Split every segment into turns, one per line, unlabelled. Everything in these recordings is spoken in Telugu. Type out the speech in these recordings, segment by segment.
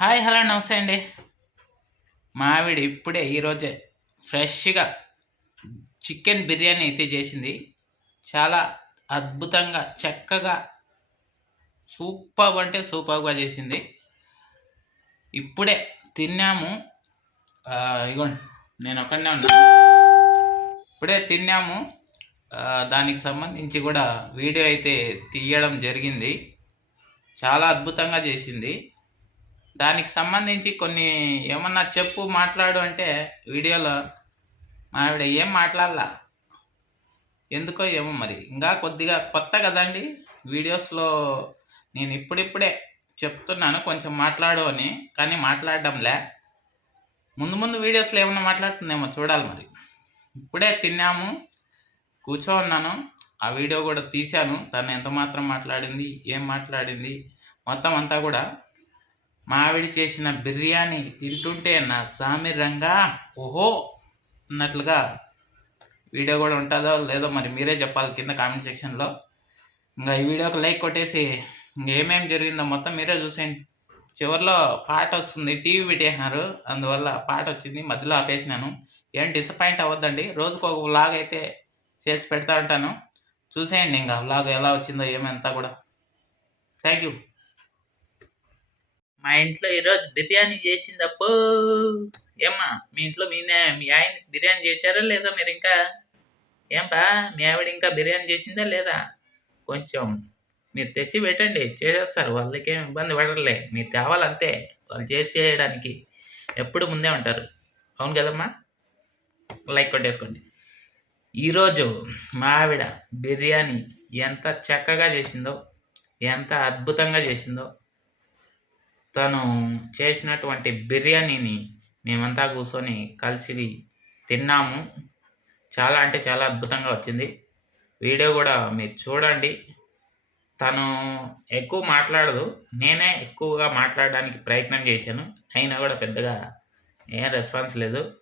హాయ్ హలో నమస్తే అండి. మా ఆవిడ ఇప్పుడే ఈరోజే ఫ్రెష్గా చికెన్ బిర్యానీ అయితే చేసింది. చాలా అద్భుతంగా చక్కగా సూపర్ అంటే సూపర్గా చేసింది. ఇప్పుడే తిన్నాము. ఇగోండి నేను ఒకనే ఉన్నా. ఇప్పుడే తిన్నాము. దానికి సంబంధించి కూడా వీడియో అయితే తీయడం జరిగింది. చాలా అద్భుతంగా చేసింది. దానికి సంబంధించి కొన్ని ఏమన్నా చెప్పు మాట్లాడు అంటే వీడియోలో మా ఆవిడ ఏం మాట్లాడలా? ఎందుకో ఏమో మరి. ఇంకా కొద్దిగా కొత్త కదండి వీడియోస్లో నేను ఇప్పుడిప్పుడే చెప్తున్నాను కొంచెం మాట్లాడు అని. కానీ మాట్లాడడంలే. ముందు ముందు వీడియోస్లో ఏమన్నా మాట్లాడుతుందేమో చూడాలి మరి. ఇప్పుడే తిన్నాము కూర్చో ఉన్నాను. ఆ వీడియో కూడా తీశాను. తను ఎంత మాత్రం మాట్లాడింది ఏం మాట్లాడింది మొత్తం అంతా కూడా మా చేసిన బిర్యానీ తింటుంటే నా సామిరంగా ఓహో అన్నట్లుగా వీడియో కూడా ఉంటుందో లేదో మరి మీరే చెప్పాలి కింద కామెంట్ సెక్షన్లో. ఇంకా ఈ వీడియోకి లైక్ కొట్టేసి ఇంకేమేం జరిగిందో మొత్తం మీరే చూసేయండి. చివరిలో పాట వస్తుంది టీవీ పెట్టేసినారు. అందువల్ల పాట వచ్చింది మధ్యలో ఆపేసినాను. ఏం డిసప్పాయింట్ అవ్వద్దండి. రోజుకు ఒక వ్లాగ్ అయితే చేసి పెడతా ఉంటాను. చూసేయండి ఇంకా వ్లాగ్ ఎలా వచ్చిందో ఏమంతా కూడా. థ్యాంక్ యూ మా ఇంట్లో ఈరోజు బిర్యానీ చేసిందప్పో ఏమ్మా మీ ఇంట్లో మీ మీ ఆయన బిర్యానీ చేశారా లేదా మీరు ఇంకా? ఏంపా మీ ఆవిడ ఇంకా బిర్యానీ చేసిందా లేదా? కొంచెం మీరు తెచ్చి పెట్టండి చేసేస్తారు వాళ్ళకేం ఇబ్బంది పడలే మీరు తేవాలంతే వాళ్ళు చేసి చేయడానికి. ఎప్పుడు ముందే ఉంటారు. అవును కదమ్మా? లైక్ కొట్టేసుకోండి. ఈరోజు మా ఆవిడ బిర్యానీ ఎంత చక్కగా చేసిందో ఎంత అద్భుతంగా చేసిందో తను చేసినటువంటి బిర్యానీని మేమంతా కూర్చొని కలిసి తిన్నాము. చాలా అంటే చాలా అద్భుతంగా వచ్చింది. వీడియో కూడా మీరు చూడండి. తను ఎక్కువ మాట్లాడదు. నేనే ఎక్కువగా మాట్లాడడానికి ప్రయత్నం చేశాను. అయినా కూడా పెద్దగా ఏం రెస్పాన్స్ లేదు.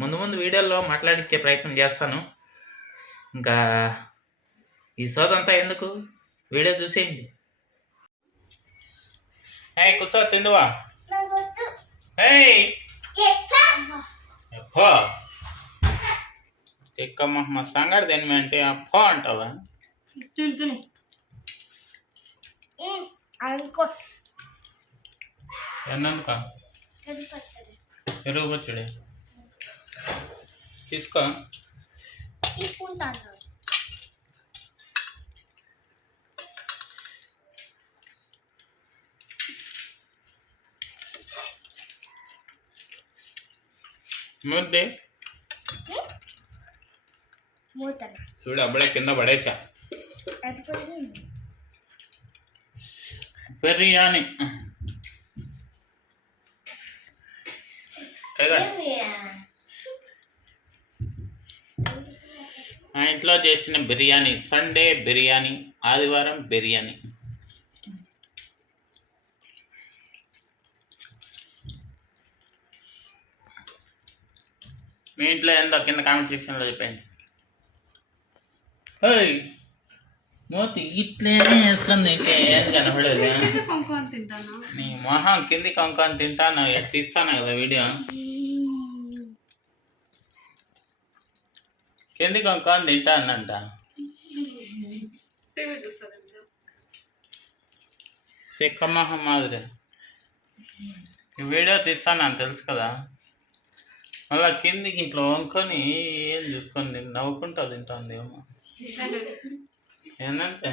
ముందు ముందు వీడియోలో మాట్లాడించే ప్రయత్నం చేస్తాను. ఇంకా ఈ సోదంతా ఎందుకు? వీడియో చూసేయండి. హే కూర్చో తిందువా హే అప్పా తిక్కమ్మ మా సంగడి తినమే అంటే అప్పా అంటావా?
తిను తిను. అనుకో.
ఎన్నందుక? పెరుగు పచ్చడి. తీసుకో.
తీసుకుంటాను.
ముద్దే చూడు అప్పుడే కింద పడేసా. బిర్యానీ. మా ఇంట్లో చేసిన బిర్యానీ సండే బిర్యానీ ఆదివారం బిర్యానీ. మీ ఇంట్లో ఏందో కింద కామెంట్ సెక్షన్లో చెప్పండి ఓయ్ మూతి ఇట్లే వేసుకొని తింటే ఏం కనపడదు నీ మొహం కింది కొంకొని తింటాను తీస్తాను కదా వీడియో. కింది కొంకొని తింటానంట. తిక్క మొహం మాదిరి. వీడియో తీస్తాను అని తెలుసు కదా? మళ్ళా కిందికి ఇట్లా వంకొని ఏం చూసుకొని నవ్వుకుంటా తింటాంది ఏమో ఏంటంటే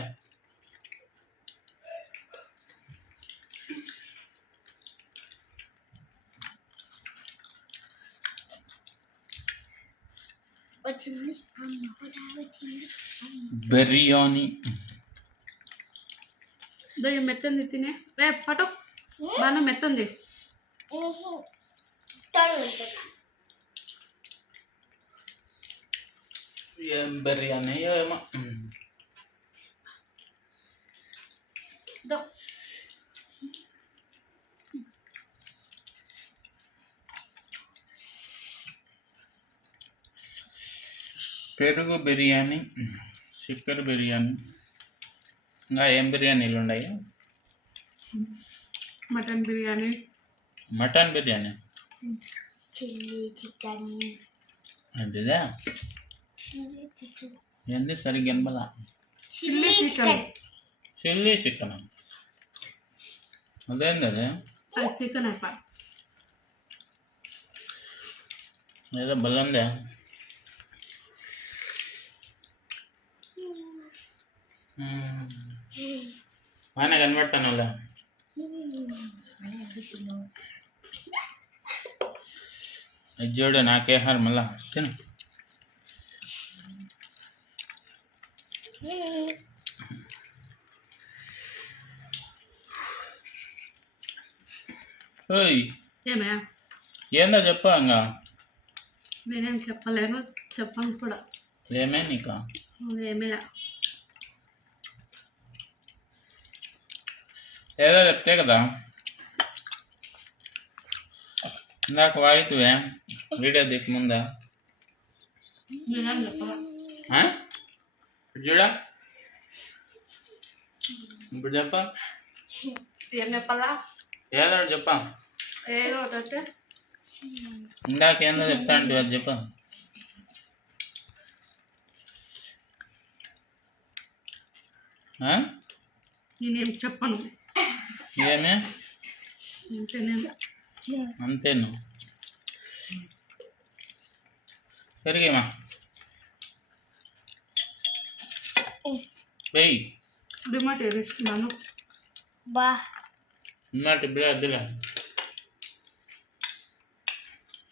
బిర్యానీ
దయ్యం మెత్తంది తినే. రే ఫటో బాగా మెత్తంది.
ఏం బిర్యానీ ఏమో పెరుగు బిర్యానీ చికెన్ బిర్యానీ ఇంకా ఏం బిర్యానీలు ఉన్నాయి
mutton biryani
mutton biryani
chilli chicken
అదిదా ఏంది సరిగ్గా వినపలా
చిల్లీ చికెన్.
Chilli chicken. అదేంది అది
చికెన్ అయిపోయి
ఏదో బలందే. బాగానే కనబడతాను అలా చూడు నాకేహారు మళ్ళా తిను ఓయ్
ఏమే
ఏందో చెప్పు ఇంకా
నేనేం చెప్పలేను చెప్పను కూడా.
ఏమే నీకు?
ఏమీ. లే
ఏదో చెప్తే కదా. ఇందాక వాయితువే వీడియో దిక్కు ముందా.
నేనేం?
ఇప్పుడు చూడా ఇప్పుడు చెప్ప
ఏం చెప్పాలా
ఏదో చెప్పా
ఏదో ఒకటి అంటే
ఇందాక ఏందో చెప్తా అంటే అది చెప్ప?
నేనేం చెప్పను.
ఏమే? అంతేను? పెరిగేమా? వెయ్యి
రిమోట్ ఏరిస్తున్నాను
బా
ఉన్నట్టు ఇప్పుడే వద్దులే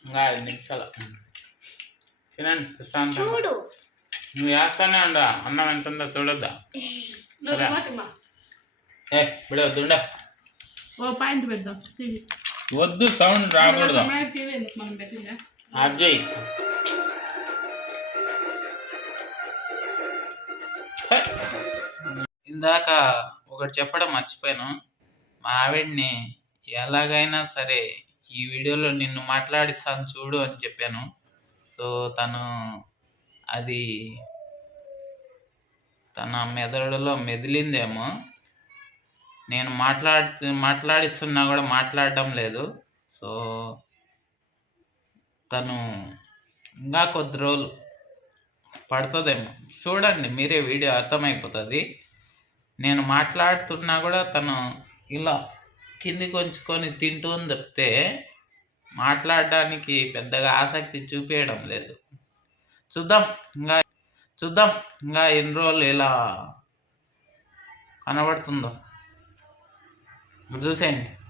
ఇంకా ఐదు నిమిషాలు తినండి ప్రశాంతంగా
చూడు
నువ్వు వేస్తానే ఉండా అన్నం ఎంత ఉందో చూడొద్దా ఏ ఇప్పుడే వద్దుండా
ఓ పాయింట్ పెడదాం టీవీ
వద్దు సౌండ్ రాకూడదు అజయ్ ఇందాక ఒకటి చెప్పడం మర్చిపోయాను. మా ఆవిడ్ని ఎలాగైనా సరే ఈ వీడియోలో నిన్ను మాట్లాడిస్తాను చూడు అని చెప్పాను. సో తను అది తన మెదడులో మెదిలిందేమో. నేను మాట్లాడుతూ మాట్లాడిస్తున్నా కూడా మాట్లాడడం లేదు. సో తను ఇంకా కొద్ది రోజులు పడుతుందేమో. చూడండి మీరే వీడియో అర్థమైపోతుంది. నేను మాట్లాడుతున్నా కూడా తను ఇలా కిందికి ఉంచుకొని తింటూ అని చెప్తే మాట్లాడడానికి పెద్దగా ఆసక్తి చూపించడం లేదు. చూద్దాం ఇంకా చూద్దాం ఇంకా ఎన్ని రోజులు ఇలా కనబడుతుందో. చూసేయండి.